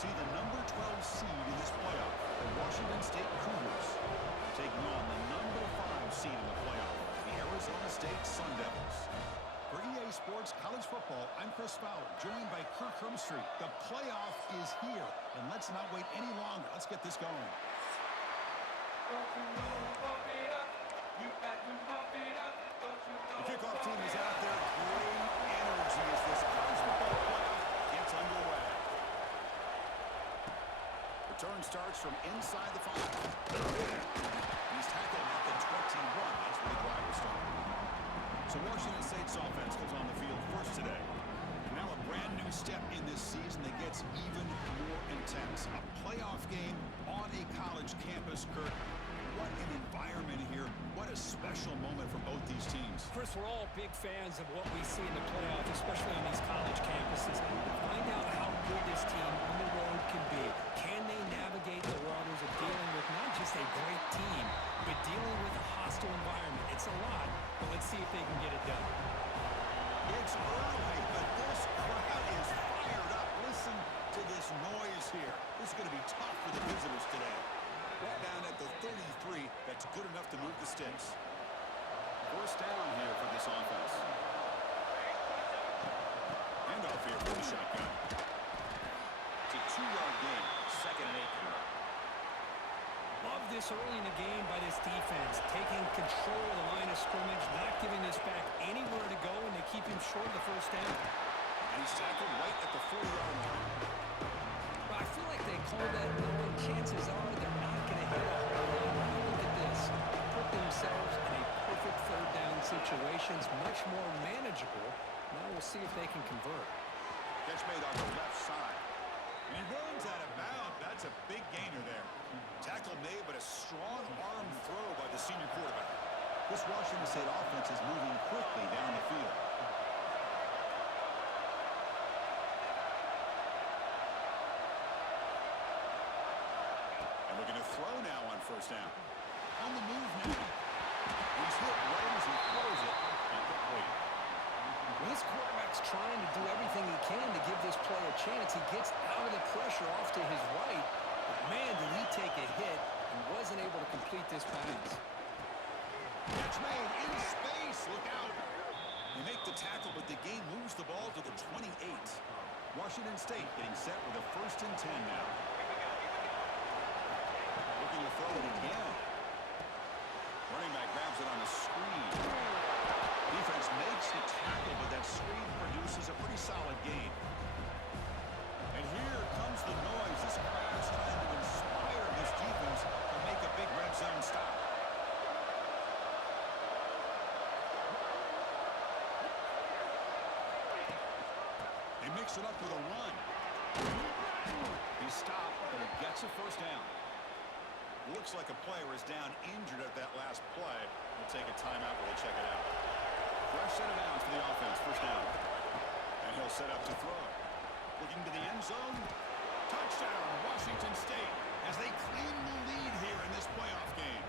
see the number 12 seed in this playoff, the Washington State Cougars, taking on the number 5 seed in the playoff, the Arizona State Sun Devils. For EA Sports College Football, I'm Chris Fowler, joined by Kirk Hermstreet. The playoff is here, and let's not wait any longer. Let's get this going. The kickoff team is out there. Great energy as this college football playoff gets underway. Return starts from inside the 5. He's tackled at the 21. That's where the drive will start. So Washington State's offense goes on the field first today. And now a brand new step in this season that gets even more intense. A playoff game on a college campus, Kirk. What an environment here. What a special moment for both these teams. Chris, we're all big fans of what we see in the playoff, especially on these college campuses. Find out how good this team on the road can be. Can they navigate the waters of dealing with not just a great team, but dealing with a hostile environment? It's a lot, but let's see if they can get it done. It's early, but this crowd is fired up. Listen to this noise here. This is going to be tough for the visitors today. Right down at the 33, that's good enough to move the sticks. First down here for this offense. Handoff here for the shotgun. It's a 2-yard gain, 2nd and 8 here. Love this early in the game by this defense, taking control of the line of scrimmage, not giving this back anywhere to go, and they keep him short of the first down. And he's tackled right at the 4-yard line. But I feel like they call that knowing chances are they're not going to hit a home run. Look at this. Put themselves in a perfect third down situation. It's much more manageable. Now we'll see if they can convert. Catch made on the left side. And he runs out of bounds. That's a big gainer there. Tackle made, but a strong arm throw by the senior quarterback. This Washington State offense is moving quickly down the field. And looking to throw now on first down. On the move now. He's hit right as he throws it. Incomplete. Well, this quarterback's trying to do everything he can to give this play a chance. He gets out of the pressure off to his right. But, man, did he take a hit and wasn't able to complete this pass. Catch made in space. Look out. They make the tackle, but the game moves the ball to the 28. Washington State getting set with a 1st and 10 now. Looking to throw it again. Running back grabs it on the screen. Defense makes the tackle, but that screen produces a pretty solid gain. And here comes the noise. This crowd is trying to inspire this defense to make a big red zone stop. They mix it up with a run. He stopped, but he gets a first down. Looks like a player is down injured at that last play. We'll take a timeout while they check it out. Fresh set of downs for the offense, first down. And he'll set up to throw. Looking to the end zone. Touchdown, Washington State, as they claim the lead here in this playoff game.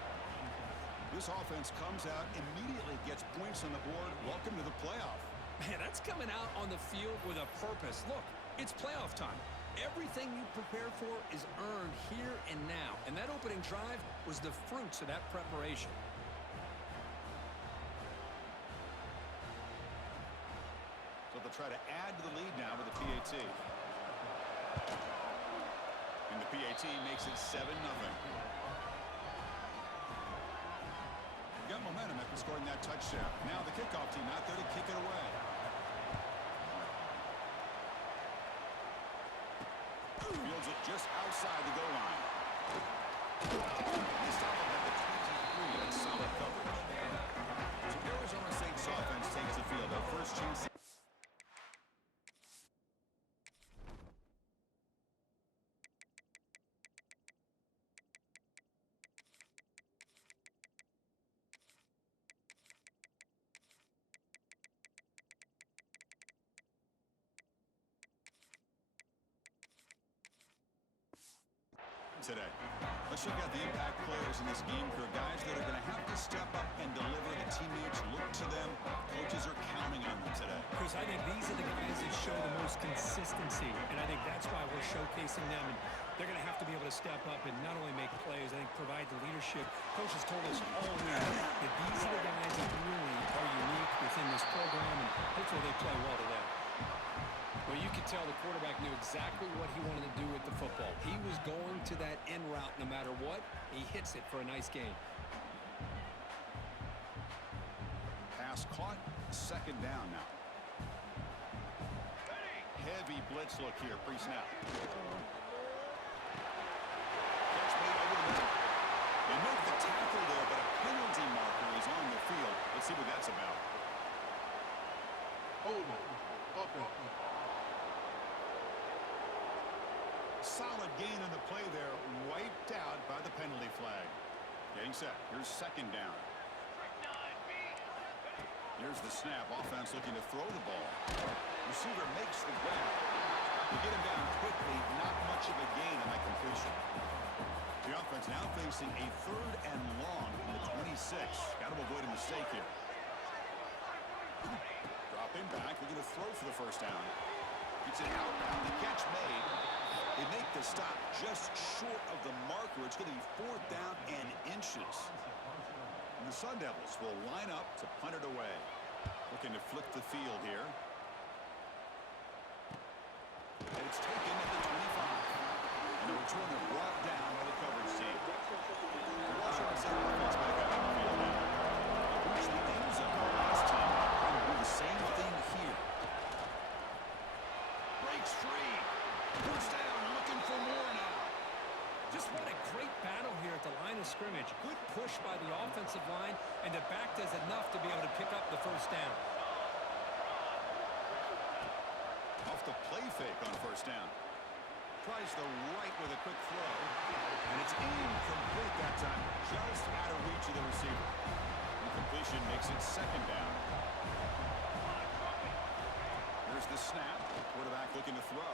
This offense comes out, immediately gets points on the board. Welcome to the playoff. Man, that's coming out on the field with a purpose. Look, it's playoff time. Everything you prepare for is earned here and now. And that opening drive was the fruits of that preparation. So they'll try to add to the lead now with the PAT. And the PAT makes it 7-0. Got momentum after scoring that touchdown. Now the kickoff team out there to kick it away. Fields it just outside the goal line. They stop him at the 23. That's solid coverage. So Arizona State's offense takes the field. Their first chance. today. Let's check out the impact players in this game crew. Guys that are going to have to step up and deliver. The teammates look to them. Coaches are counting on them today. Chris, I think these are the guys that show the most consistency, and I think that's why we're showcasing them. And they're going to have to be able to step up and not only make plays, I think provide the leadership. Coaches told us all year that these are the guys that really are unique within this program, and hopefully they play well today. Well, you could tell the quarterback knew exactly what he wanted to do with the football. He was going to that in route no matter what. He hits it for a nice gain. Pass caught, second down now. Heavy blitz look here, pre-snap. Catch made over the middle. They make the tackle there, but a penalty marker is on the field. Let's see what that's about. Solid gain on the play there, wiped out by the penalty flag. Getting set. Here's second down. Here's the snap. Offense looking to throw the ball. Receiver makes the grab. They get him down quickly. Not much of a gain on that completion. The offense now facing a third and long from the 26. Got to avoid a mistake here. Dropping back. Looking to throw for the first down. Gets it outbound. The catch made. They make the stop just short of the marker. It's going to be fourth down and inches. And the Sun Devils will line up to punt it away. Looking to flip the field here. And it's taken at the 25. And the returner brought down by the coverage team. The Washington offense back out on the field now. They reached the end zone last time. Trying to do the same thing here. Breaks free. First down, looking for more now. Just what a great battle here at the line of scrimmage. Good push by the offensive line, and the back does enough to be able to pick up the first down. Off the play fake on first down. Tries the right with a quick throw. And it's incomplete that time. Just out of reach of the receiver. Incompletion makes it second down. Here's the snap. Quarterback looking to throw.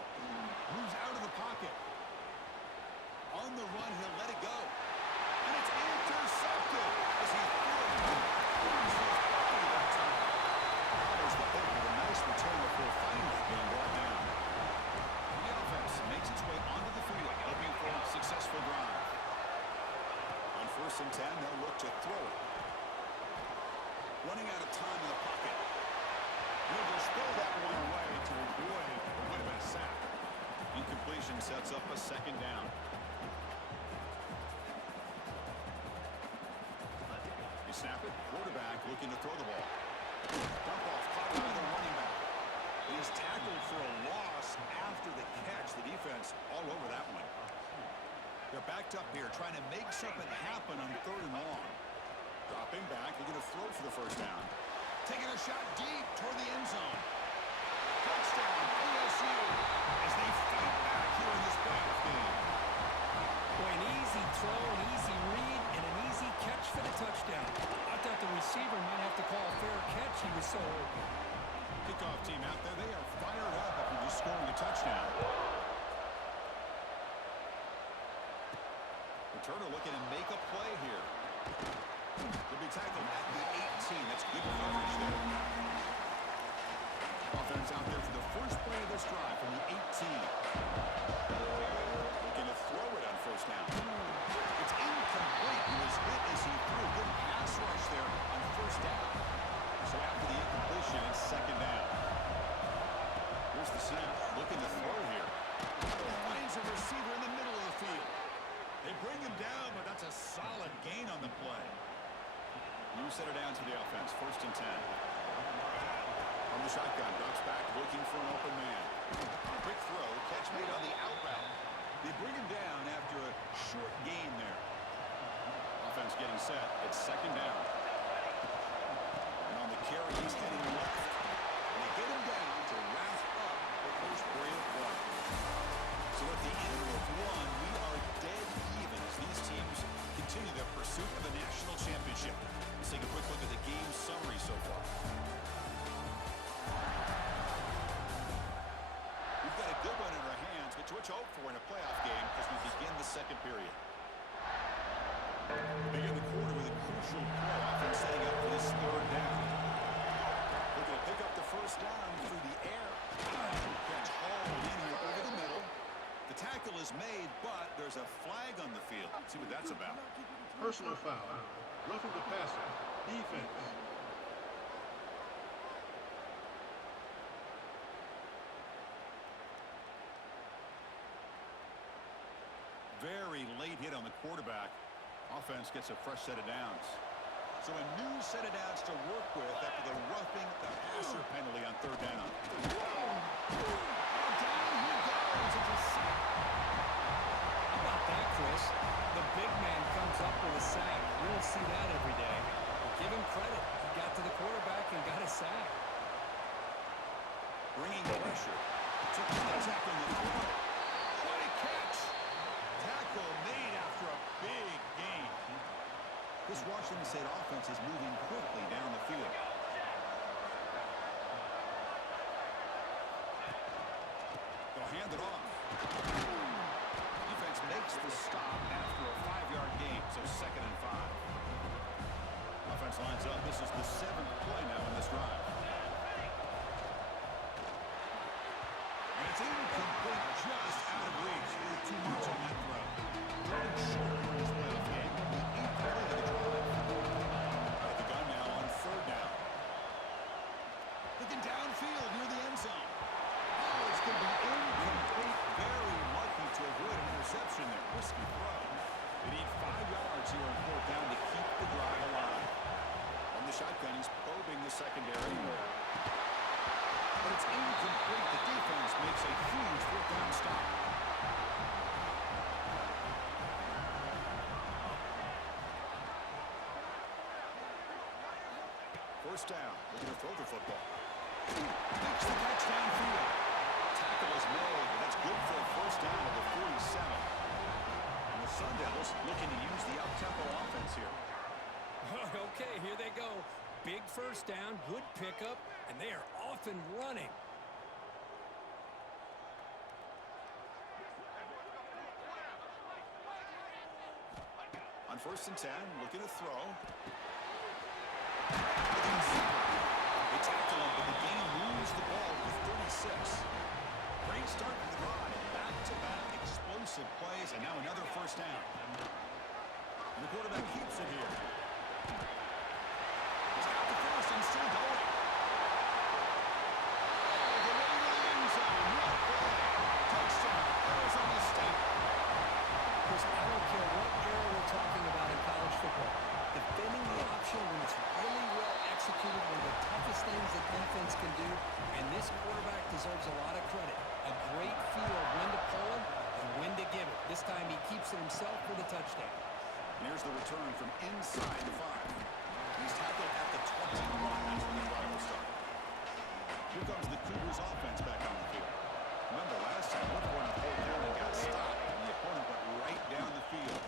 Moves out of the pocket. On the run, he'll let it go. And it's intercepted as he throws that time. Follows the hook with a nice return before finally being brought down. The offense makes its way onto the field, looking for a successful drive. On first and 10, they'll look to throw it. Running out of time in the pocket. He'll just throw that one away to avoid what might have been a sack. Incompletion sets up a second down. You snap it. Quarterback looking to throw the ball. Dump off caught by the running back. He is tackled for a loss after the catch. The defense all over that one. They're backed up here trying to make something happen on third and long. Dropping back. Looking to throw for the first down. Taking a shot deep toward the end zone. Touchdown, ASU, as they fight back here in this playoff game. Boy, an easy throw, an easy read, and an easy catch for the touchdown. I thought the receiver might have to call a fair catch. He was so open. Kickoff team out there. They are fired up after just scoring a touchdown. Returner looking to make a play here. They'll be tackled at the 18. That's good coverage there. Offense out there for the first play of this drive from the 18. Looking to throw it on first down. It's incomplete. He was hit as he threw a good pass rush there on first down. So after the incompletion, it's second down. Here's the snap. Looking to throw here. Finds a receiver in the middle of the field. They bring him down, but that's a solid gain on the play. You set it down to the offense. First and 10. From the shotgun, drops back, looking for an open man. Quick throw, catch made on the out route. They bring him down after a short gain there. Offense getting set. It's second down. And on the carry, he's heading left. And they get him down to wrap up the first play of one. So at the end of one, we are dead even as these teams continue their pursuit of a national championship. Let's take a quick look at the game summary so far. We've got a good one in our hands, but to which hope for in a playoff game as we begin the second period. We begin the quarter with a crucial play offense setting up for this third down. Looking to pick up the first down through the air. Catch hauled in here over the middle. The tackle is made, but there's a flag on the field. Let's see what that's about. Personal foul. Roughing the passer. Defense. Very late hit on the quarterback. Offense gets a fresh set of downs. So a new set of downs to work with after the roughing the passer penalty on third down. Down he goes. It's a sack. How about that, Chris? The big man comes up with a sack. You don't see that every day. But give him credit. He got to the quarterback and got a sack. Bringing pressure. Took contact on the throw. What a catch! Tackle made after a big gain. This Washington State offense is moving quickly down the field. They'll hand it off. Defense makes the stop after a 5-yard gain, so 2nd and 5. Offense lines up. This is the 7th play now in this drive. And it's incomplete, just out of reach. Too much on that throw. Running short in this playoff game. The 8th play of the drive. Out of the gun now on third down. Looking downfield near the end zone. Oh, it's going to be incomplete. Very lucky to avoid an interception there. Risky throw. They need 5 yards here on fourth down to keep the drive alive. On the shotgun, he's probing the secondary. But it's incomplete. The defense makes a huge fourth down stop. First down. Looking to throw the football. Makes the catch downfield. Tackle is made, but that's good for a first down at the 47. And the Sun Devils looking to use the up-tempo offense here. Okay, here they go. Big first down, good pickup, and they are off and running. On 1st and 10, looking to throw. They tackle him, but the game moves the ball to 36. Great start to the drive. Back-to-back explosive plays, and now another first down. And the quarterback keeps it here. He's got the first and still going. Oh, the way to the end zone. What a play. Touchdown, Arizona State. Chris, I don't care what era we're talking about in college football. Defending the option when it's really well executed, one of the toughest things that defense can do, and this quarterback deserves a lot of credit. A great feel of when to pull him and when to give it. This time he keeps it himself for the touchdown. Here's the return from inside the 5. He's tackled at the 21. That's when the drive will start. Here comes the Cougars offense back on the field. Remember last time, looked for a fourth down and got stopped, and the opponent went right down the field.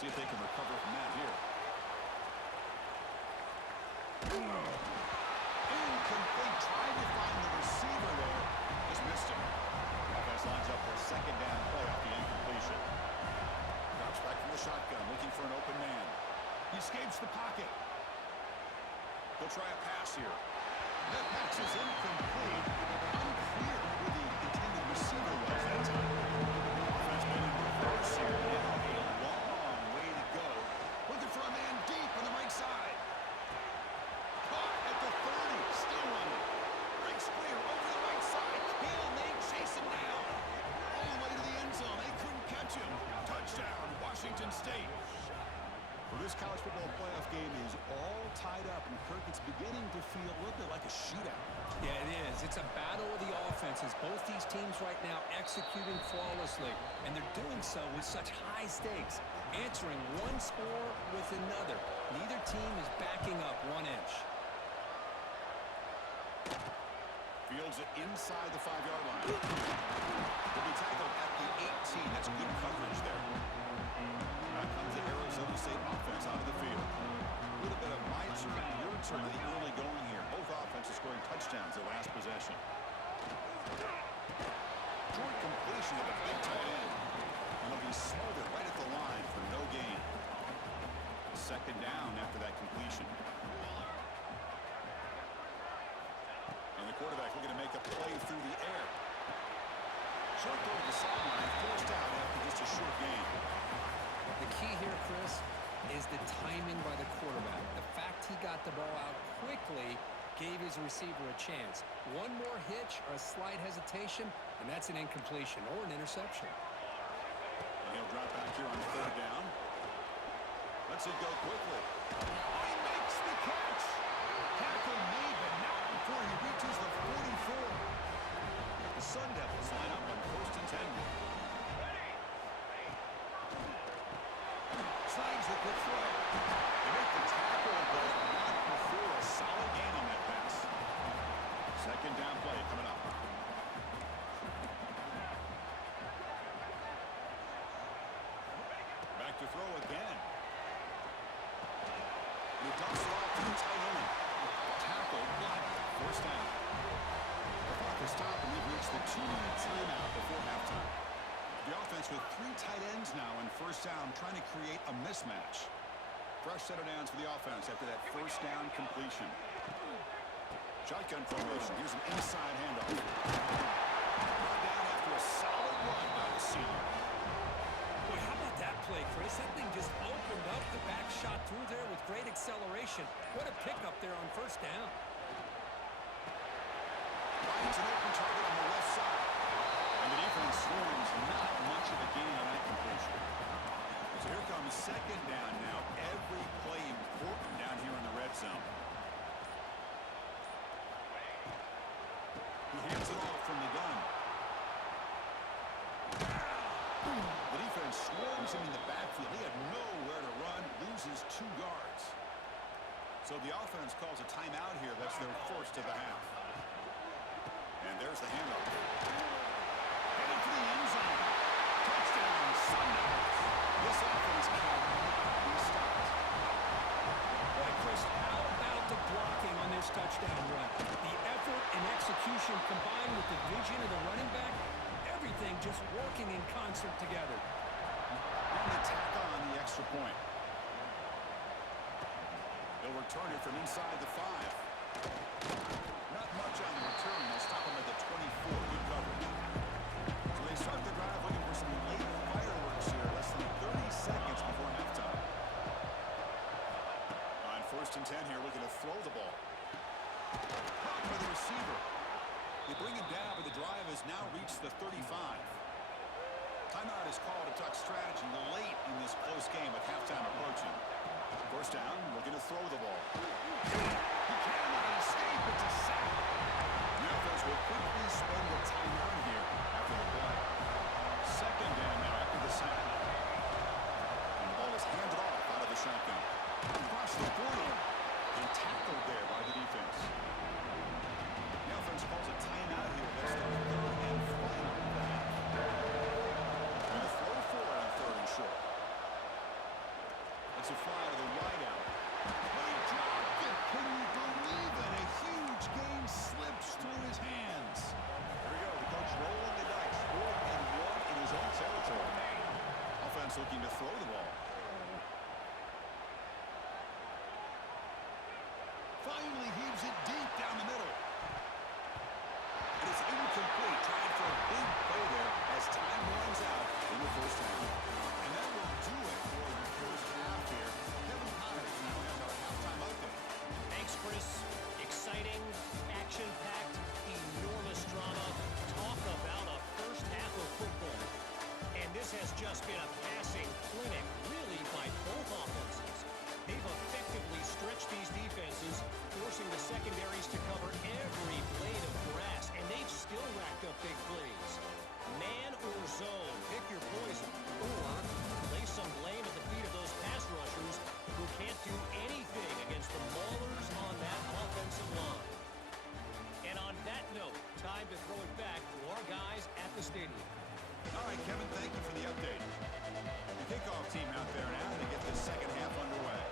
See if they can recover from that here. Incomplete. Tried to find the receiver there. Just missed him. Offense lines up for a 2nd down play off the incompletion. Drops back from the shotgun, looking for an open man. He escapes the pocket. He'll try a pass here. That pass is incomplete. Unclear who the intended receiver was that time. Offense been in reverse here. Now a long way to go. Looking for a man deep on the right side. Caught at the 30. Still running. Breaks clear over the right side. Hill, they chase him down. All the way to the end zone. They couldn't catch him. Touchdown, Washington State. Well, this college football playoff game is all tied up, and Kirk, it's beginning to feel a little bit like a shootout. Yeah, it is. It's a battle of the offenses. Both these teams right now executing flawlessly, and they're doing so with such high stakes, answering one score with another. Neither team is backing up 1 inch. Fields it inside the 5-yard line. He'll be tackled at the 18. That's good coverage there. Now comes the Arizona State offense out of the field. A little bit of my turn, your turn in the early going here. Both offenses scoring touchdowns their last possession. Short completion of a big tight end. second down after that completion. And the quarterback looking to make a play through the air. Short throw to the sideline, forced out after just a short gain. The key here, Chris, is the timing by the quarterback. The fact he got the ball out quickly gave his receiver a chance. One more hitch or a slight hesitation, and that's an incompletion or an interception. And he'll drop back here on third down. Lets it go quickly. Oh, he makes the catch! Tackle made, but not before he reaches the 44. The Sun Devils line up on 1st and 10. Slides the quick throw. They make the tackle, but not before a solid gain on that pass. Second down play coming up. Back to throw again. And he dumps it off to the tight end. Tackle, blocked, first down. The clock has stopped, and we've reached the 2-minute timeout before halftime. The offense with 3 tight ends now in first down, trying to create a mismatch. Fresh set of downs for the offense after that first down completion. Shotgun formation. Here's an inside handoff. Brought down after a solid run by the senior. Boy, how about that play, Chris? That thing just opened up. The back shot through there with great acceleration. What a pickup there on first down. Finds an open target on the left side. And the defense swarms not much of a gain on that completion. So here comes second down now. Every play important down here in the red zone. He hands it off from the gun. The defense swarms him in the backfield. He had nowhere to run, loses 2 yards. So the offense calls a timeout here. That's their first of the half. And there's the handoff. Headed for the end zone. Touchdown, Sun Devils. This offense cannot be stopped. Boy, Chris, how about the blocking on this touchdown run? The effort and execution combined with the vision of the running back, everything just working in concert together. And they tack on the extra point. They'll return it from inside the 5. Not much on the return. They'll stop him at the 24. Good coverage. So they start the drive looking for some late fireworks here. Less than 30 seconds before halftime. On 1st and 10 here, looking to throw the ball. Caught by the receiver. They bring him down, but the drive has now reached the 35. Timeout is called to talk strategy late in this close game with halftime approaching. First down, looking to throw the ball. He cannot escape. It's a sack. The offense will quickly spend the timeout here after the play. Second down now after the sack. And the ball is handed off out of the shotgun. Across the 40. And tackled there by the defense. The offense calls a timeout here. That's their third and final of the half. And a throw for it on 3rd and short. It's a fly to the wideout. He dropped it. Can you believe it? A huge gain slips through his hands. Here we go. The coach rolling the dice. 4th and 1 in his own territory. Offense looking to throw the ball. Finally heaves it deep down the middle. It is incomplete. Trying for a big play there as time runs out in the first half. And that will do it for the first half here. Kevin Connors now has our halftime update. Thanks, Chris. Exciting, action-packed, enormous drama. Talk about a first half of football. And this has just been a passing clinic, really, by both offenses. They've effectively stretched these defenses, forcing the secondaries to cover every blade of grass, and they've still racked up big plays. Man or zone, pick your poison, or lay some blame at the feet of those pass rushers who can't do anything against the maulers on that offensive line. And on that note, time to throw it back to our guys at the stadium. All right, Kevin, thank you for the update. The kickoff team out there now to get this second half underway.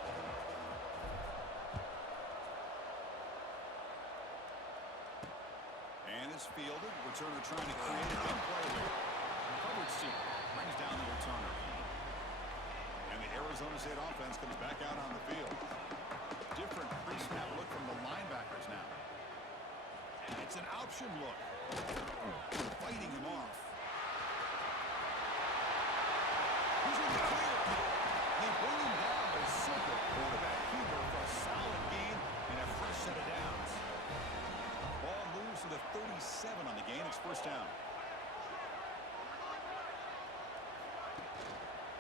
And it's fielded. Returner trying to create a big play here. Coverage team brings down the returner. And the Arizona Arizona State offense comes back out on the field. Different pre-snap look from the linebackers now. It's an option look. Fighting him off. He's in the clear. They bring him down. Their super quarterback Huber for a solid gain and a fresh set of downs. Ball moves to the 37 on the gain. It's first down.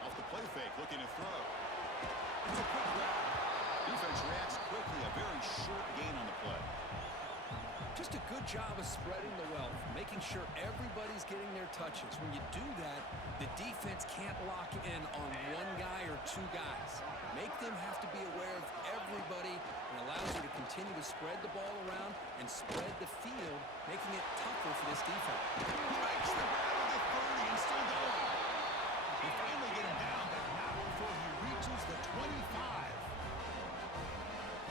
Off the play fake, looking to throw. It's a quick grab. Defense reacts quickly. A very short gain on the play. Just a good job of spreading the wealth, making sure everybody's getting their touches. When you do that, the defense can't lock in on one guy or two guys. Make them have to be aware of everybody and allows you to continue to spread the ball around and spread the field, making it tougher for this defense. He makes the grab at the 30 and still going. They finally get him down, but not before he reaches the 25.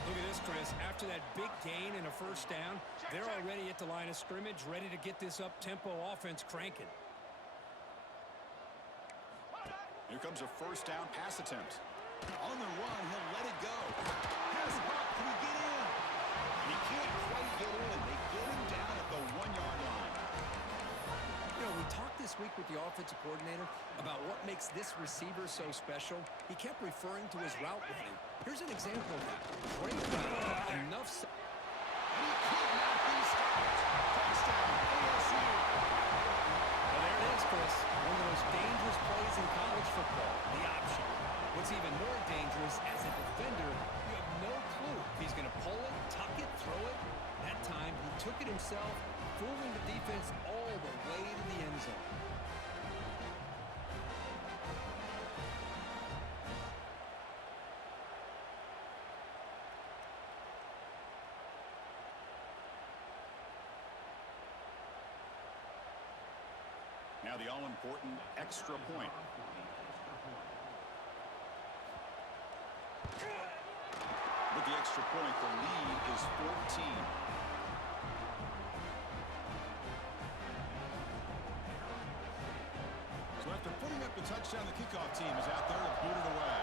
Look at this, Chris. After that big gain and a first down, they're already at the line of scrimmage, ready to get this up-tempo offense cranking. Here comes a first down pass attempt. On the run, he'll let it go. Pass block, can he get in? He can't quite get in. They get him down at the 1-yard line. You know, we talked this week with the offensive coordinator about what makes this receiver so special. He kept referring to his route running. Here's an example of that. Great route, enough. And he could not be stopped. Touchdown, ASU. Well, there it is, Chris. One of the most dangerous plays in college football, the option. What's even more dangerous, as a defender, you have no clue if he's going to pull it, tuck it, throw it. That time, he took it himself, fooling the defense all the way to the end zone. Now the all-important extra point. With the extra point, the lead is 14. So after putting up the touchdown, the kickoff team is out there to boot it away.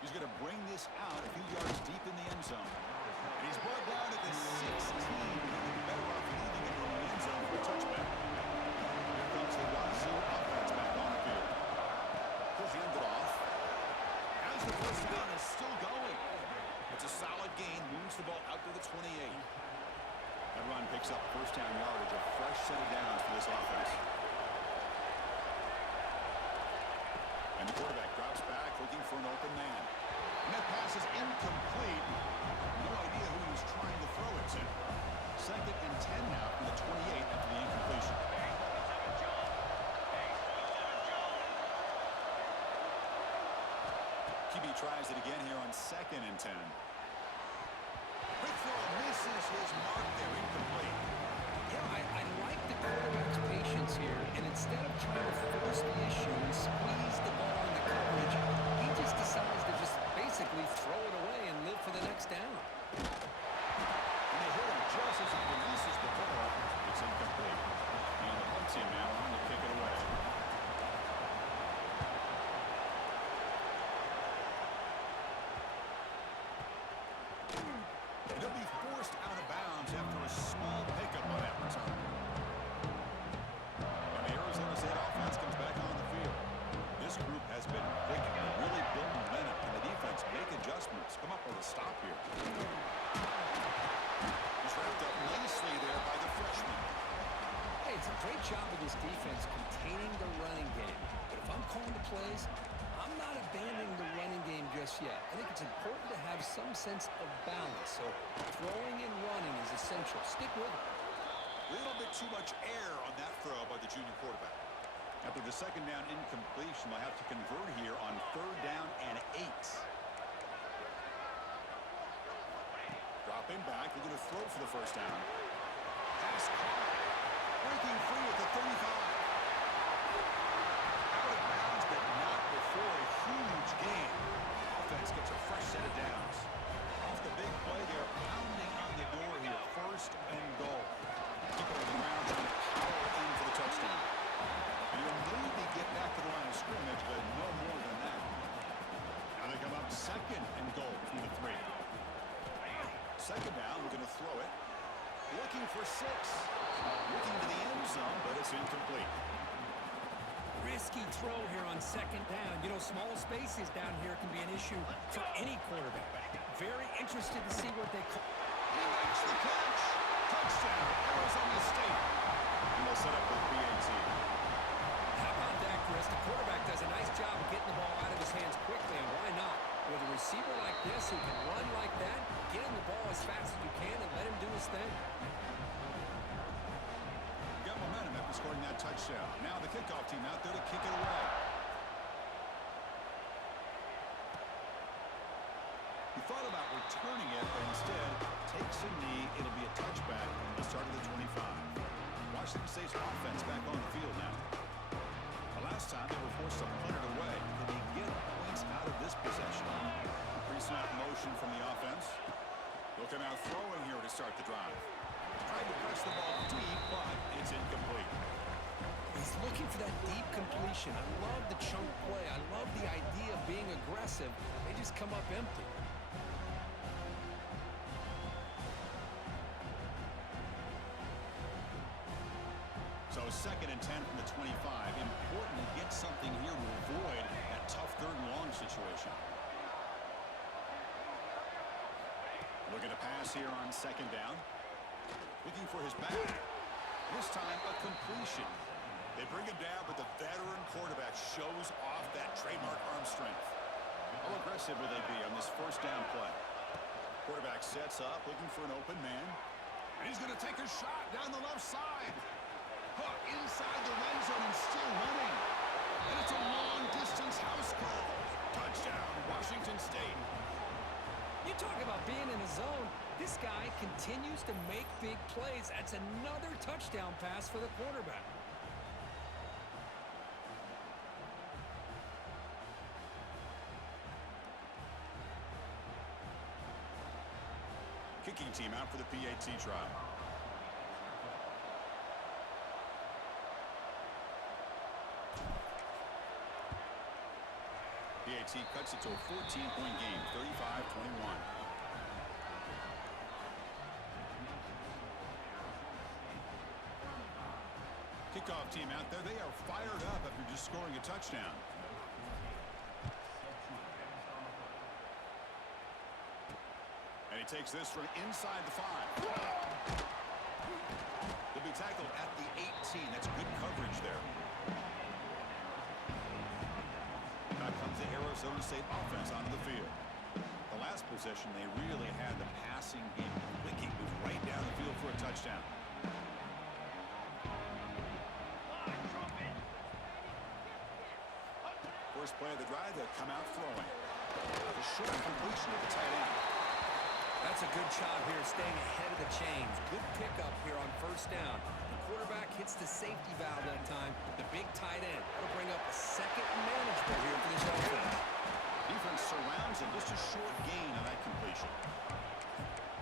He's going to bring this out a few yards deep in the end zone. And he's brought down at the 16. Better off leaving it in the end zone for a touchback. Here comes the Wazzu offense back on the field. He'll hand it off. As the first down is still going. It's a solid gain. Moves the ball out to the 28. That run picks up first down yardage. A fresh set of downs for this offense. And the quarterback drops back looking for an open man. And that pass is incomplete. No idea who he was trying to throw it to. Second and 10 now from the 28 after the incompletion. QB tries it again here on second and 10. Quick throw misses his mark there, incomplete. Yeah, I like the quarterback's patience here, and instead of trying to force the issue and squeeze the ball in the coverage, he just decides to just basically throw it away and live for the next down. And they hit him just as he releases the ball. It's incomplete. And the punt team now on to kick it away. And he'll be forced out of bounds after a small pickup on that return. And the Arizona State offense comes back on the field. This group has been clicking, really building momentum, and the defense make adjustments. Come up with a stop here. He's wrapped up nicely there by the freshman. Hey, it's a great job of this defense containing the running game. But if I'm calling the plays, I'm not abandoning the running game just yet. I think it's important to have some sense of balance. So throwing and running is essential. Stick with it. A little bit too much air on that throw by the junior quarterback. After the second down incompletion, they'll have to convert here on third down and 8. Dropping back, we're going to throw for the first down. Pass caught. Breaking free at the 35. Out of bounds, but not before a huge gain. Offense gets a fresh set of downs. Off the big play, they're pounding on the door here. First and goal. Keep it on the ground, trying to power in for the touchdown. And he second down, we're going to throw it. Looking for 6. Looking to the end zone, but it's incomplete. Risky throw here on second down. You know, small spaces down here can be an issue for any quarterback. Very interested to see what they call. He makes the catch. Touchdown, Arizona State. He will set up the PAT. How about that, Chris? The quarterback does a nice job of getting the ball out of his hands quickly, and why not? With a receiver like this who can run like that, get him the ball as fast as you can and let him do his thing. Got momentum after scoring that touchdown. Now the kickoff team out there to kick it away. He thought about returning it, but instead takes a knee. It'll be a touchback at the start of the 25. Washington State's offense back on the field now. The last time they were forced to punt it away. Can they get points out of this possession? Pre-snap motion from the offense. They'll come out throwing here to start the drive. Tried to press the ball deep, but it's incomplete. He's looking for that deep completion. I love the chunk play. I love the idea of being aggressive. They just come up empty. So 2nd and 10 from the 25. Important to get something here to avoid that tough 3rd and long situation. Looking to pass here on 2nd down. Looking for his back. This time a completion. They bring him down, but the veteran quarterback shows off that trademark arm strength. How aggressive will they be on this 1st down play? Quarterback sets up, looking for an open man. And he's going to take a shot down the left side. Hook inside the red zone and still running. And it's a long-distance house call. Touchdown, Washington State. You talk about being in a zone. This guy continues to make big plays. That's another touchdown pass for the quarterback. Kicking team out for the PAT trial. PAT cuts it to a 14-point game, 35-21. Kickoff team out there, they are fired up after just scoring a touchdown. And he takes this from inside the 5. He'll be tackled at the 18. That's good coverage there. Back comes the Arizona State offense onto the field. The last possession, they really had the passing game clicking, moved right down the field for a touchdown. First play of the drive, they'll come out throwing. A short completion of the tight end. That's a good job here, staying ahead of the chains. Good pickup here on 1st down. The quarterback hits the safety valve that time. The big tight end. That'll bring up a 2nd manageable here for this offense. Defense surrounds him. Just a short gain on that completion.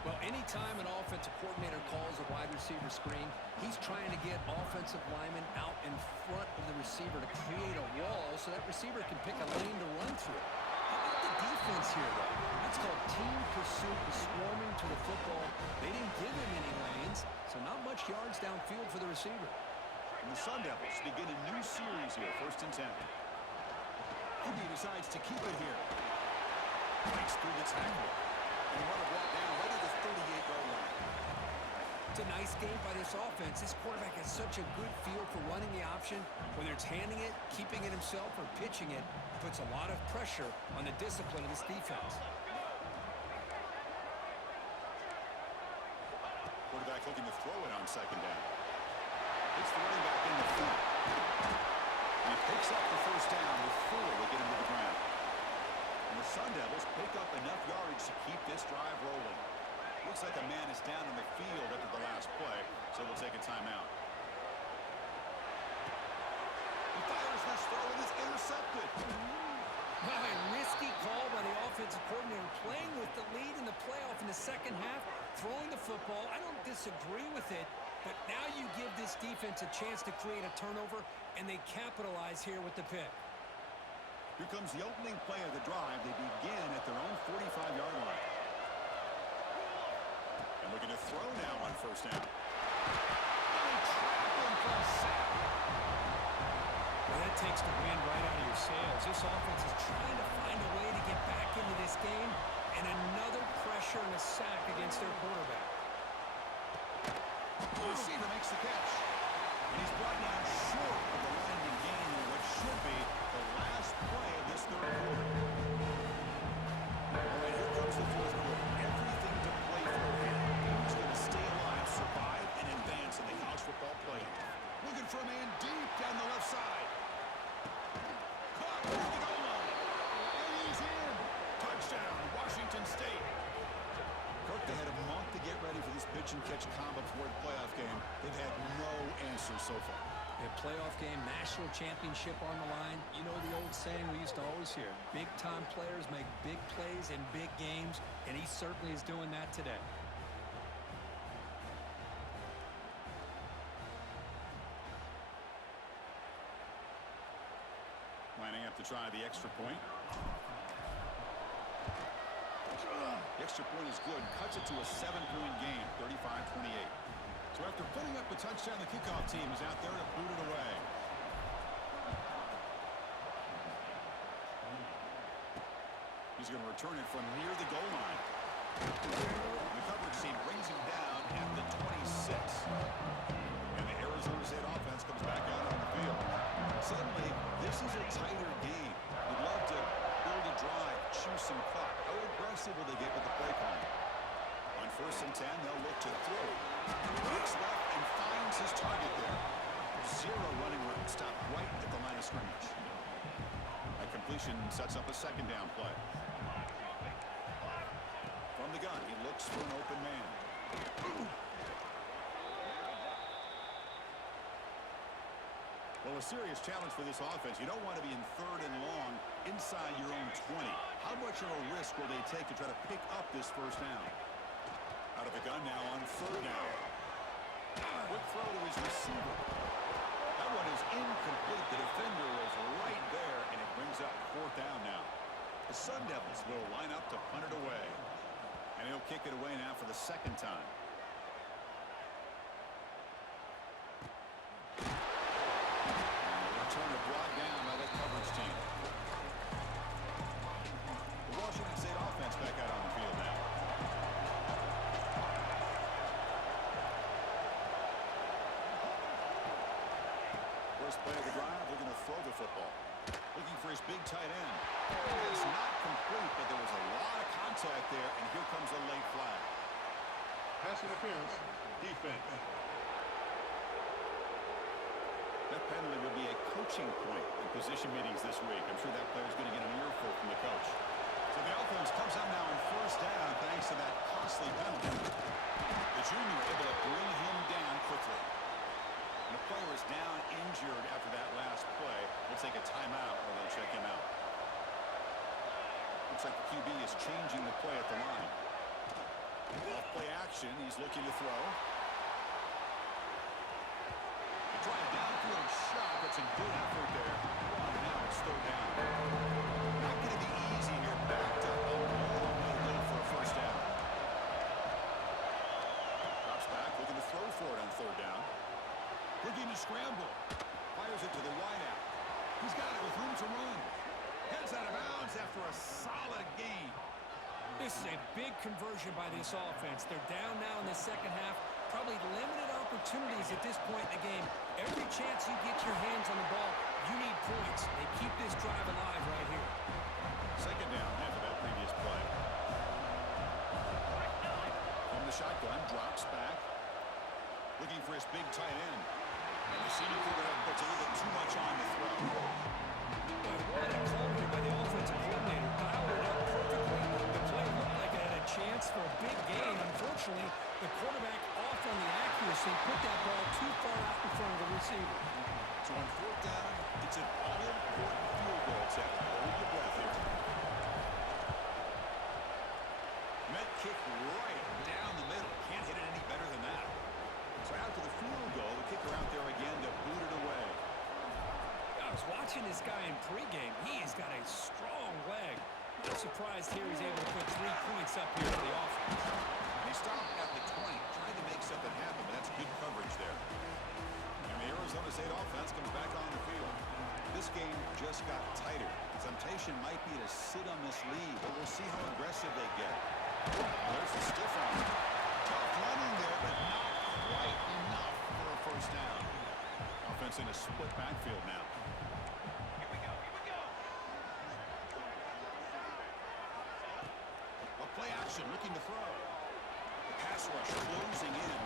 Well, anytime an offensive coordinator calls a wide receiver screen, he's trying to get offensive linemen out in front of the receiver to create a wall so that receiver can pick a lane to run through. How about the defense here, though? That's called team pursuit, swarming to the football. They didn't give him any lanes, so not much yards downfield for the receiver. And the Sun Devils begin a new series here, 1st and 10. Hibby decides to keep it here. Breaks through the tackle. And what a walk down right at the 38-yard line. It's a nice game by this offense. This quarterback has such a good feel for running the option. Whether it's handing it, keeping it himself, or pitching it, puts a lot of pressure on the discipline of this defense. Quarterback looking to throw it on 2nd down. It's the running back in the front. And he picks up the 1st down with 4 to get him to the ground. And the Sun Devils pick up enough yardage to keep this drive rolling. Looks like a man is down in the field after the last play, so they'll take a timeout. He fires this throw and it's intercepted. A risky call by the offensive coordinator, playing with the lead in the playoff in the 2nd half, throwing the football. I don't disagree with it, but now you give this defense a chance to create a turnover, and they capitalize here with the pick. Here comes the opening play of the drive. They begin at their own 45-yard line. Looking to throw now on first down. And he trapped him for a sack. Well, that takes the wind right out of your sails. This offense is trying to find a way to get back into this game, and another pressure and a sack against their quarterback. The receiver makes the catch. And he's brought down short of the line to gain in what should be the last play of this third quarter. All right, here comes the fourth quarter. Everything to play for him. He's going to stay alive, survive, and advance in the college football playoff. Looking for a man deep down the left side. Caught near the goal line. And he's in. Touchdown, Washington State. Kirk, they had a month to get ready for this pitch and catch combo before the playoff game. They've had no answer so far. A playoff game, national championship on the line. You know the old saying we used to always hear, big-time players make big plays in big games, and he certainly is doing that today. Lining up to try the extra point. The extra point is good. Cuts it to a 7-point game, 35-28. So after putting up a touchdown, the kickoff team is out there to boot it away. He's going to return it from near the goal line. The coverage team brings him down at the 26. And the Arizona State offense comes back out on the field. Suddenly, this is a tighter game. We'd love to build a drive, choose some clock. How aggressive will they get with the play call? On 1st and 10, they'll look to throw. Looks left and finds his target there. Zero running room. Stopped right at the line of scrimmage. That completion sets up a second down play. From the gun, he looks for an open man. Well, a serious challenge for this offense. You don't want to be in 3rd and long inside your own 20. How much of a risk will they take to try to pick up this first down? Out of the gun now on 3rd down. Quick throw to his receiver. That one is incomplete. The defender was right there, and it brings up 4th down now. The Sun Devils will line up to punt it away. And he'll kick it away now for the 2nd time. Return it brought down by the coverage team. The Washington State offense back out on the field now. First play of the drive, looking to throw the football. Looking for his big tight end. It's not complete, but there was a lot of contact there, and here comes a late flag. Pass interference, defense. That penalty would be a coaching point in position meetings this week. I'm sure that player's going to get an earful from the coach. So the offense comes out now on 1st down thanks to that costly penalty. The junior able to bring him down quickly. And the player is down injured after that last play. We'll take a timeout or they'll check him out. Looks like the QB is changing the play at the line. Off play action, he's looking to throw. Drive downfield shot. That's a good effort there. And now it's 3rd down. Not going to be easy here. Backed up a long way to go for a first down. Drops back, looking to throw for it on 3rd down. Looking to scramble. Fires it to the wideout. He's got it with room to run. Heads out of bounds after a solid gain. This is a big conversion by this offense. They're down now in the 2nd half. Probably limited opportunities at this point in the game. Every chance you get your hands on the ball, you need points. They keep this drive alive right here. 2nd down after that previous play. From the shotgun, drops back. Looking for his big tight end. And the senior quarterback puts a little bit too much on the throw. What a call here by the offensive coordinator. Dialed it up perfectly. The play looked like it had a chance for a big gain. Unfortunately, the quarterback off on the accuracy, put that ball too far out in front of the receiver. So on 4th down, it's an all-important field goal attempt. Hold your breath here. Met kick right down the middle. Can't hit it any better than that. So after the field goal, the kicker out there again to boot it away. I was watching this guy in pregame. He's got a strong leg. Not surprised here he's able to put 3 points up here for the offense. He stopped at the 20, trying to make something happen, but that's good coverage there. And the Arizona State offense comes back on the field. This game just got tighter. Temptation might be to sit on this lead, but we'll see how aggressive they get. There's the stiff arm. Tough running there, but not quite enough for a first down. Offense in a split backfield now. Here we go. A play action, looking to throw. The pass rush closing in.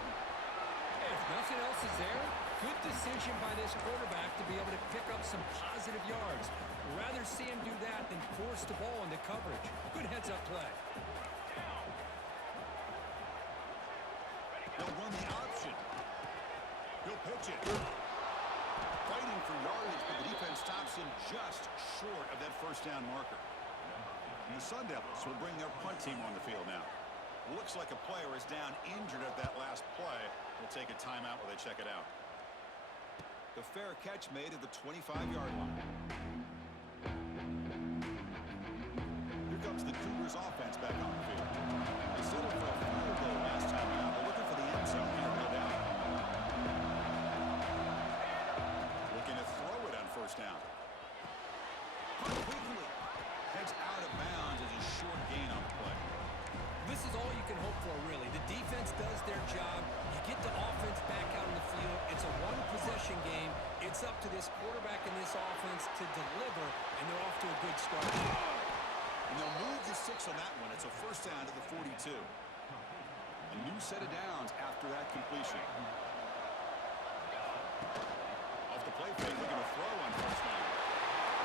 If nothing else is there, good decision by this quarterback to be able to pick up some positive yards. Rather see him do that than force the ball into coverage. Good heads-up play. He'll run the option. He'll pitch it. Fighting for yardage, but the defense stops him just short of that first down marker. And the Sun Devils will bring their punt team on the field now. Looks like a player is down injured at that last play. They'll take a timeout while they check it out. The fair catch made at the 25-yard line. Here comes the Cougars offense back on the field. They settled for a field goal last time out. They're looking for the end zone here, no doubt. Looking to throw it on first down. Punt quickly. Heads out of bounds as a short gain on the play. This is all you can hope for, really. The defense does their job. You get the offense back out on the field. It's a one-possession game. It's up to this quarterback and this offense to deliver, and they're off to a good start. And they'll move the 6 on that one. It's a first down to the 42. A new set of downs after that completion. Off the play fake, looking to throw on first down.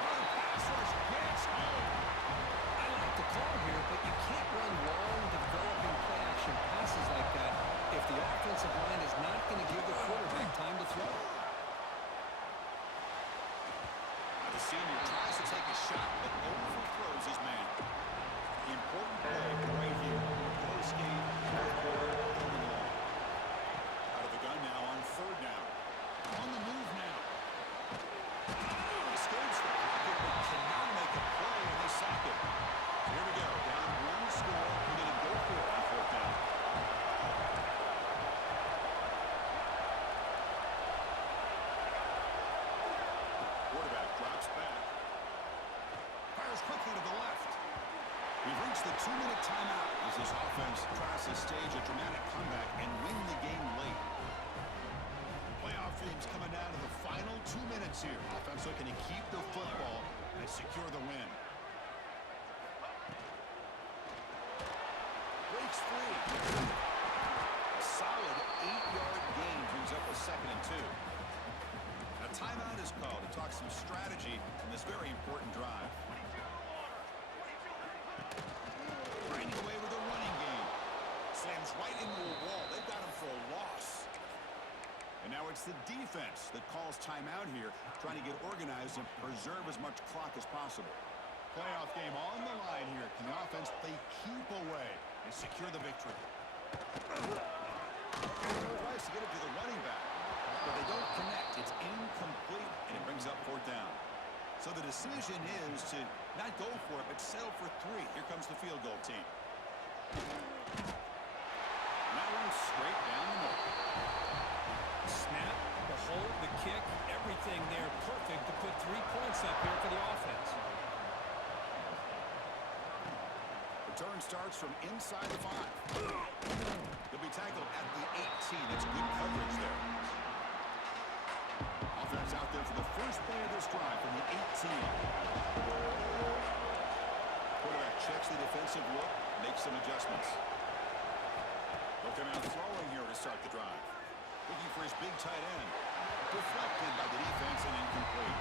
Pass rush gets I like the call here, but you can't run long, developing play-action passes like that if the offensive line is not going to give the quarterback time to throw. The senior tries to take a shot, but overthrows his man. The important play right here. Close game, fourth quarter, third and long. Out of the gun now on third down. On the move now. Escapes the pocket, but cannot make a play, and they sack it. Here we go. Down one score. We're going to go for it on fourth down. Quarterback drops back. Fires quickly to the left. We've reached the 2-minute timeout as this offense tries to stage a dramatic comeback and win the game late. Playoff games coming down to the final 2 minutes here. Offense looking to keep the football and secure the win. Breaks free. A solid 8-yard gain brings up a 2nd and 2. A timeout is called to talk some strategy in this very important drive. Grinding away with a running game. Slams right into a wall. They've got him for a loss. And now it's the defense that calls timeout here, trying to get organized and preserve as much clock as possible. Playoff game on the line here. Can the offense play keep away and secure the victory? Tries to get it to the running back, but they don't connect. It's incomplete, and it brings up fourth down. So the decision is to not go for it, but settle for 3. Here comes the field goal team. And that one's straight down the middle. Snap, the hold, the kick, everything there perfect to put 3 points up here for the offense. Return starts from inside the 5. They'll be tackled at the 18. That's good coverage there. Offense out there for the first play of this drive from the 18. Quarterback checks the defensive look, makes some adjustments. Looking out throwing here to start the drive. Looking for his big tight end. Deflected by the defense and incomplete.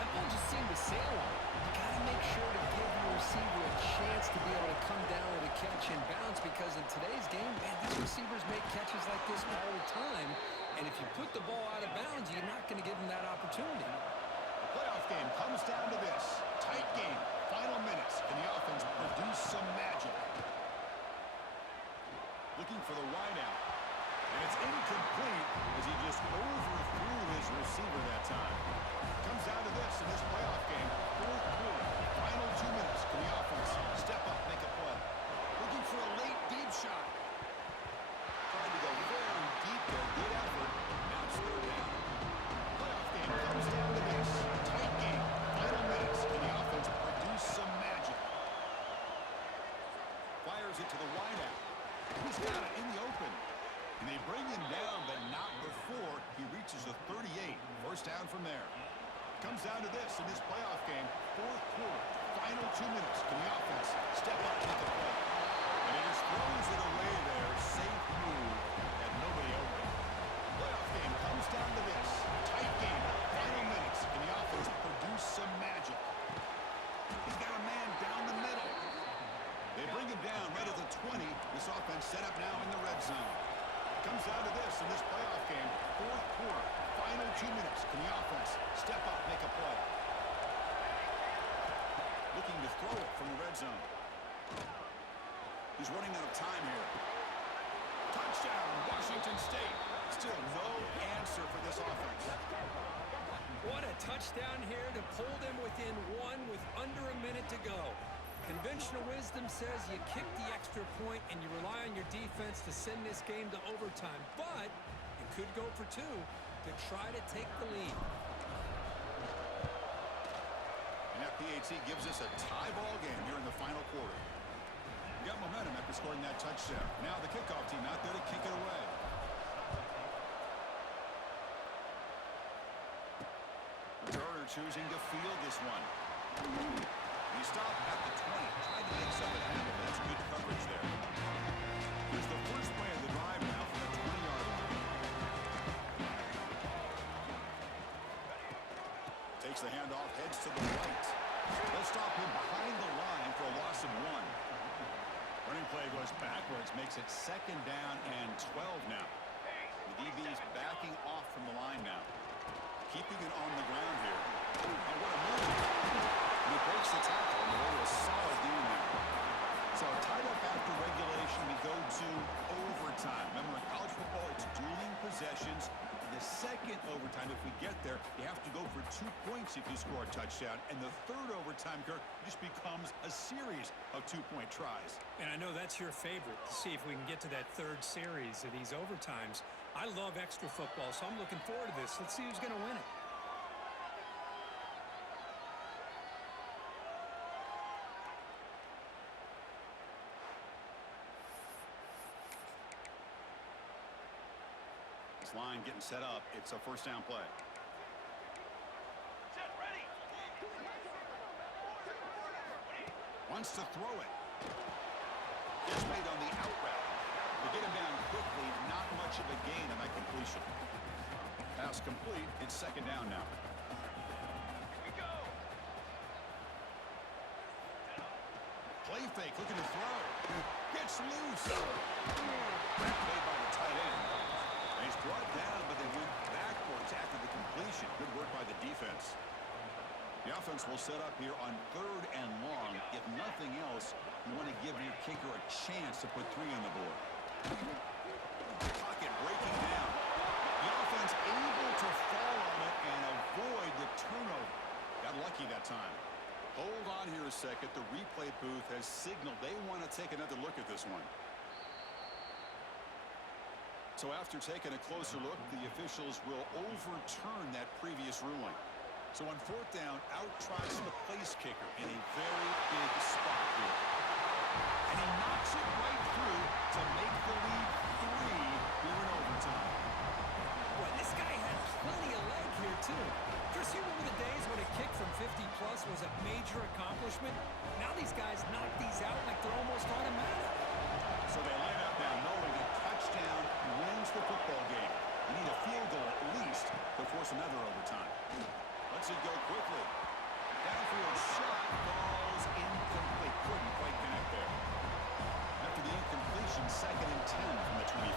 That ball just seemed to sail on. You got to make sure to give your receiver a chance to be able to come down with a catch and bounce, because in today's game, man, these receivers make catches like this all the time. And if you put the ball out of bounds, you're not going to give them that opportunity. The playoff game comes down to this. Tight game. Final minutes. Can the offense produce some magic? Looking for the wideout. And it's incomplete as he just overthrew his receiver that time. Comes down to this in this playoff game. Fourth quarter. Final 2 minutes. Can the offense step up, make a play? Looking for a late deep shot. first down from there. Comes down to this in this playoff game. Fourth quarter, final 2 minutes. Can the offense step up with the play? And he just throws it away there. Safe move and nobody open. Playoff game comes down to this. Tight game, final minutes. Can the offense produce some magic? He's got a man down the middle. They bring him down right at the 20. This offense set up now in the red zone. Comes down to this in this playoff game. Fourth quarter, final 2 minutes. Can the offense step up, make a play? Looking to throw it from the red zone. He's running out of time here. Touchdown, Washington State. Still no answer for this offense. What a touchdown here to pull them within one with under a minute to go. Conventional wisdom says you kick the extra point and you rely on your defense to send this game to overtime. But you could go for two to try to take the lead. And that PAT gives us a tie ball game here in the final quarter. We got momentum after scoring that touchdown. Now the kickoff team out there to kick it away. Turner choosing to field this one. He stopped at the 20, trying to make something happen. That's good coverage there. Here's the first play of the drive now from the 20-yard line. Takes the handoff, heads to the right. They'll stop him behind the line for a loss of 1. Running play goes backwards, makes it second down and 12 now. The DB's backing off from the line now. Keeping it on the ground here. Oh, what a move. And he breaks the tackle and they're a solid game now. So tied up after regulation, we go to overtime. Remember, in college football, it's dueling possessions. The second overtime, if we get there, you have to go for 2 points if you score a touchdown. And the third overtime, Kirk, just becomes a series of 2-point tries. And I know that's your favorite, to see if we can get to that third series of these overtimes. I love extra football, so I'm looking forward to this. Let's see who's going to win it. This line getting set up. It's a first down play. Set, ready. Wants to throw it. Gets made on the out route. They get him down quickly. Not much of a gain on that completion. Pass complete. It's second down now. Here we go. Play fake, looking to throw. Gets loose. Grab made by the tight end. And he's brought down, but they went backwards after the completion. Good work by the defense. The offense will set up here on third and long. If nothing else, you want to give your kicker a chance to put 3 on the board. Pocket breaking down. The offense able to fall on it and avoid the turnover. Got lucky that time. Hold on here a second. The replay booth has signaled they want to take another look at this one. So after taking a closer look, the officials will overturn that previous ruling. So on fourth down, out tries the place kicker in a very big spot here. And he knocks it right through to make the lead 3 here in overtime. Boy, this guy had plenty of leg here, too. Chris, you remember the days when a kick from 50-plus was a major accomplishment? Now these guys knock these out like they're almost automatic. So they line up now knowing a touchdown wins the football game. You need a field goal at least to force another overtime. Lets it go quickly. Downfield shot falls incomplete. Couldn't quite connect there. After the incompletion, second and 10 from the 25.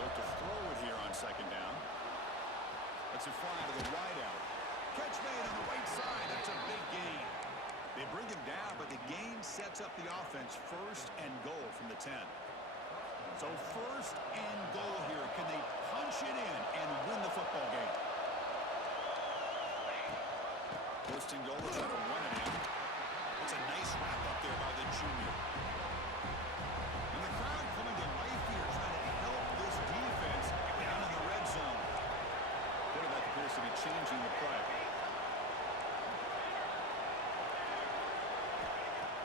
Both to throw it here on second down. Lets it fly to the wide out. Catch made on the right side. That's a big gain. They bring him down, but the gain sets up the offense first and goal from the 10. So first and goal here. Can they punch it in and win the football game? First and goal, try to run it in. It's a nice wrap up there by the junior. And the crowd coming to life here, trying to help this defense down in the red zone. Quarterback appears to be changing the play.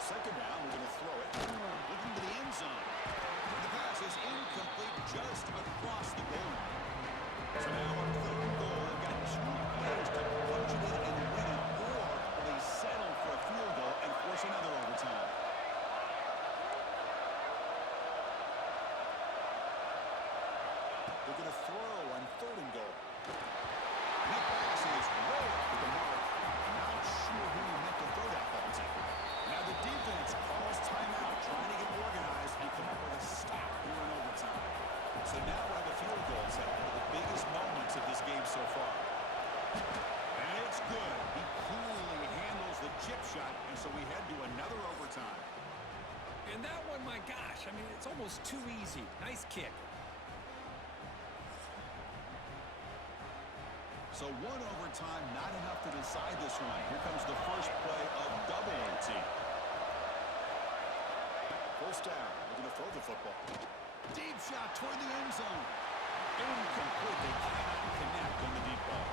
Second down, we're going to throw it. Looking to the end zone. The pass to throw on 3rd and goal. And that pass is way off the mark. Not sure who he meant to throw that ball to. Now the defense calls timeout, trying to get organized and come up with a stop here in overtime. So now we have a field goal set, one of the biggest moments of this game so far. And it's good. He coolly handles the chip shot, and so we head to another overtime. And that one, my gosh, I mean, it's almost too easy. Nice kick. So one overtime, not enough to decide this one. Here comes the first play of double OT. First down, looking to throw the football. Deep shot toward the end zone. Incomplete. They cannot connect on the deep ball.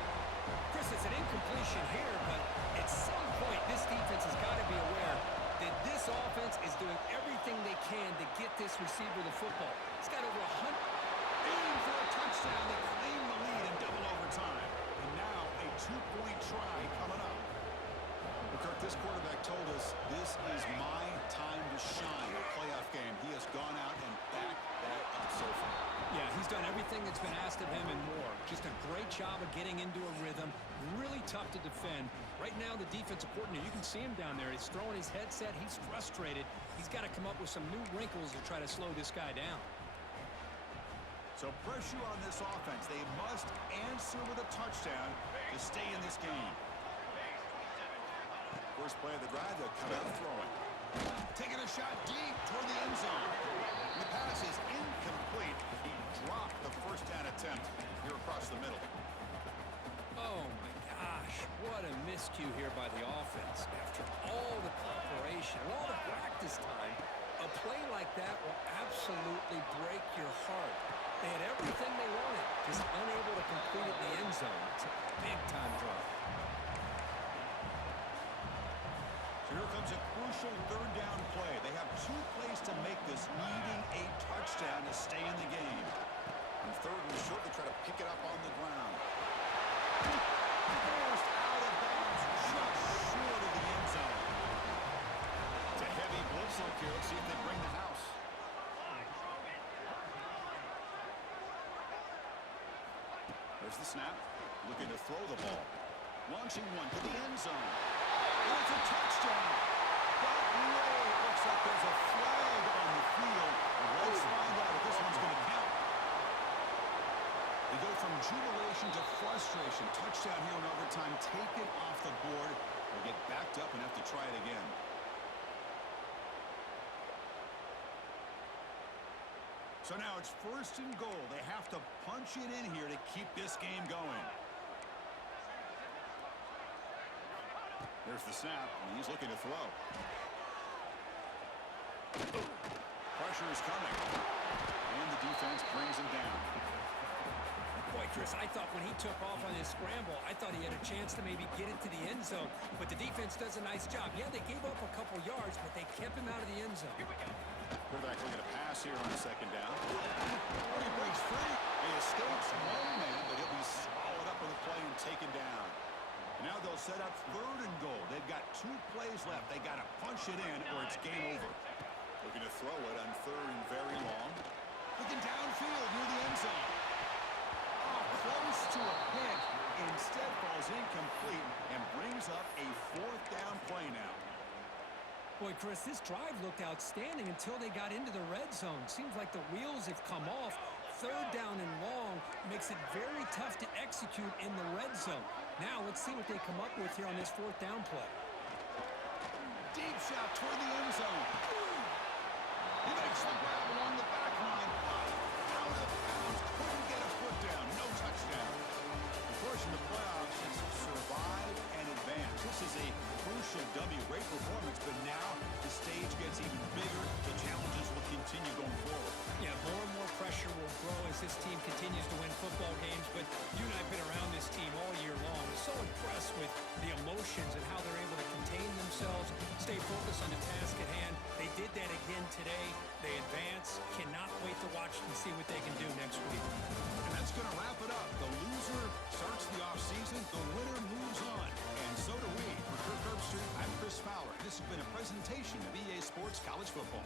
Chris, it's an incompletion here, but at some point, this defense has got to be aware that this offense is doing everything they can to get this receiver the football. He's got over 100. Aim for a touchdown. They claim the lead in double overtime. And now a 2-point try coming up. Well, Kirk, this quarterback told us this is my time to shine in a playoff game. He has gone out and backed that up so far. Yeah, he's done everything that's been asked of him and more. Just a great job of getting into a rhythm. Really tough to defend. Right now, the defensive coordinator, you can see him down there. He's throwing his headset. He's frustrated. He's got to come up with some new wrinkles to try to slow this guy down. So pressure on this offense. They must answer with a touchdown to stay in this game. First play of the drive, they'll come out throwing. Taking a shot deep toward the end zone. And the pass is incomplete. He dropped the first down attempt here across the middle. Oh, my gosh. What a miscue here by the offense. After all the preparation, all the practice time, a play like that will absolutely break your heart. They had everything they wanted, just unable to complete it in the end zone. It's a big-time drop. So here comes a crucial 3rd down play. They have 2 plays to make this, needing a touchdown to stay in the game. And 3rd and short, they try to pick it up on the ground. Forced out of bounds, just short of the end zone. It's a heavy blitz look here. Let's see if they bring the house. There's the snap. Looking to throw the ball. Launching one to the end zone. And it's a touchdown. But no, it looks like there's a flag on the field. Let's find out if this one's going to count. They go from jubilation to frustration. Touchdown here in overtime. Take it off the board. They'll get backed up and have to try it again. So now it's 1st and goal. They have to punch it in here to keep this game going. There's the snap, and he's looking to throw. Pressure is coming, and the defense brings him down. Boy, Chris, I thought when he took off on his scramble, I thought he had a chance to maybe get it to the end zone. But the defense does a nice job. Yeah, they gave up a couple yards, but they kept him out of the end zone. Quarterback looking to pass here on 2nd down. He breaks free. He escapes one man, but he'll be swallowed up with a play and taken down. Now they'll set up 3rd and goal. They've got 2 plays left. They got to punch it in or it's game over. Looking to throw it on 3rd and very long. Looking downfield near the end zone. Oh, close to a pick. Instead falls incomplete and brings up a 4th down play now. Boy, Chris, this drive looked outstanding until they got into the red zone. Seems like the wheels have come off. 3rd down and long makes it very tough to execute in the red zone. Now let's see what they come up with here on this 4th down play. Deep shot toward the end zone. He makes the grab along the back line. Out of bounds. Couldn't get a foot down. No touchdown. The first in the playoffs is survive and advance. This is a crucial W. Great performance, but now the stage gets even bigger. The challenges will continue going forward. Yeah, more and more pressure will grow as this team continues to win football games, but you and I have been around this team all year long. So impressed with the emotions and how they're able to contain themselves, stay focused on the task at hand. They did that again today. They advance. Cannot wait to watch and see what they can do next week. And that's going to wrap it up. The loser starts the offseason. The winner moves on. And so do we. For Kirk Herbstreit, I'm Chris Fowler. This has been a presentation of EA Sports College Football.